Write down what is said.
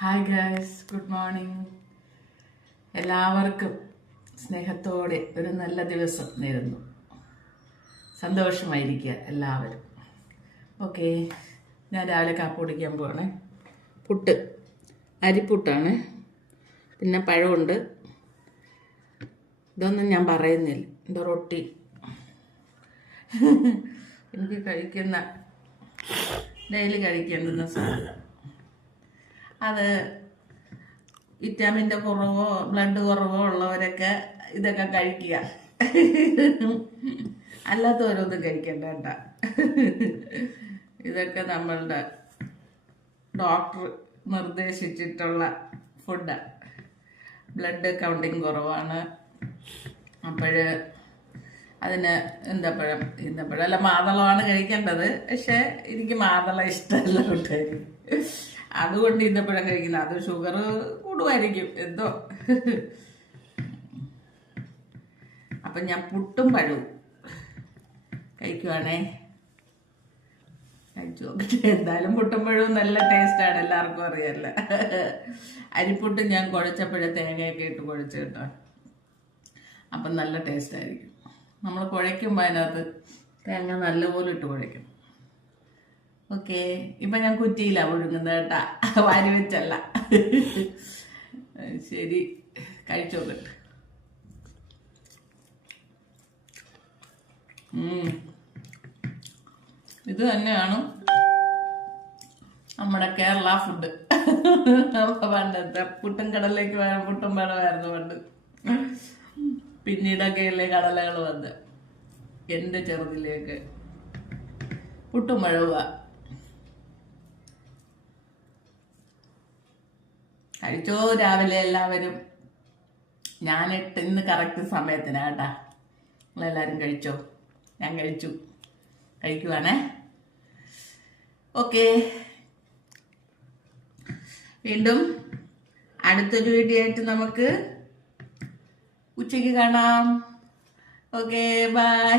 Hi guys, good morning. എല്ലാവർക്കും സ്നേഹത്തോടെ ഒരു നല്ല ദിവസം നേരുന്നു. സന്തോഷമായിരിക്കുക എല്ലാവരും. ഓക്കെ, ഞാൻ രാവിലെ കാപ്പി കുടിക്കാൻ പോവാണേ. പുട്ട്, അരിപ്പുട്ടാണ്. പിന്നെ പഴമുണ്ട്. ഇതൊന്നും ഞാൻ പറയുന്നില്ല. എൻ്റെ റൊട്ടി എനിക്ക് കഴിക്കുന്ന ഡെയിലി കഴിക്കേണ്ടുന്ന സാധനം. അത് വിറ്റാമിൻ്റെ കുറവോ ബ്ലഡ് കുറവോ ഉള്ളവരൊക്കെ ഇതൊക്കെ കഴിക്കുക. അല്ലാത്തവരൊന്നും കഴിക്കണ്ട കേട്ടോ. ഇതൊക്കെ നമ്മളുടെ ഡോക്ടർ നിർദ്ദേശിച്ചിട്ടുള്ള ഫുഡാണ്. ബ്ലഡ് കൗണ്ടിങ് കുറവാണ്. അപ്പോൾ അതിന് ഈന്തപ്പഴമല്ല, മാതളമാണ് കഴിക്കേണ്ടത്. പക്ഷെ എനിക്ക് മാതള ഇഷ്ടമല്ല കൂട്ടുകാരി. അതുകൊണ്ട് ഈന്തപ്പഴം കഴിക്കുന്നത്. അത് ഷുഗർ കൂടുമായിരിക്കും എന്തോ. അപ്പം ഞാൻ പുട്ടും പഴവും കഴിക്കുവാണേ. കഴിച്ചു നോക്കട്ടെ. എന്തായാലും പുട്ടും പഴവും നല്ല ടേസ്റ്റാണ്, എല്ലാവർക്കും അറിയാമല്ലോ. അരിപ്പുട്ട് ഞാൻ കുഴച്ചപ്പോഴേ തേങ്ങയൊക്കെ ഇട്ട് കുഴച്ച് കേട്ടോ. അപ്പം നല്ല ടേസ്റ്റായിരിക്കും. നമ്മൾ കുഴയ്ക്കുമ്പോൾ അതിനകത്ത് തേങ്ങ നല്ലപോലെ ഇട്ട് കുഴയ്ക്കും. ഓക്കെ, ഇപ്പം ഞാൻ കുറ്റിയിലാണ് ഒഴുകുന്നത് കേട്ടാ, വാരി വെച്ചല്ല. ശരി, കഴിച്ചോക്കട്ടെ. ഇത് തന്നെയാണ് നമ്മുടെ കേരള ഫുഡ്. പണ്ടത്തെ പുട്ടും കടലിലേക്ക് പുട്ടും പഴമായിരുന്നു പണ്ട്. പിന്നീടൊക്കെയല്ലേ കടലകൾ വന്ന്. എൻ്റെ ചെറുതിലേക്ക് പുട്ടും പഴവുക. കഴിച്ചോ രാവിലെ എല്ലാവരും. ഞാനിട്ട് ഇന്ന് കറക്റ്റ് സമയത്തിനാ കേട്ടാ. നിങ്ങളെല്ലാവരും കഴിച്ചോ? ഞാൻ കഴിച്ചു, കഴിക്കുവാണേ. ഓക്കെ, വീണ്ടും അടുത്തൊരു വീഡിയോ ആയിട്ട് നമുക്ക് ഉച്ചയ്ക്ക് കാണാം. Okay, by.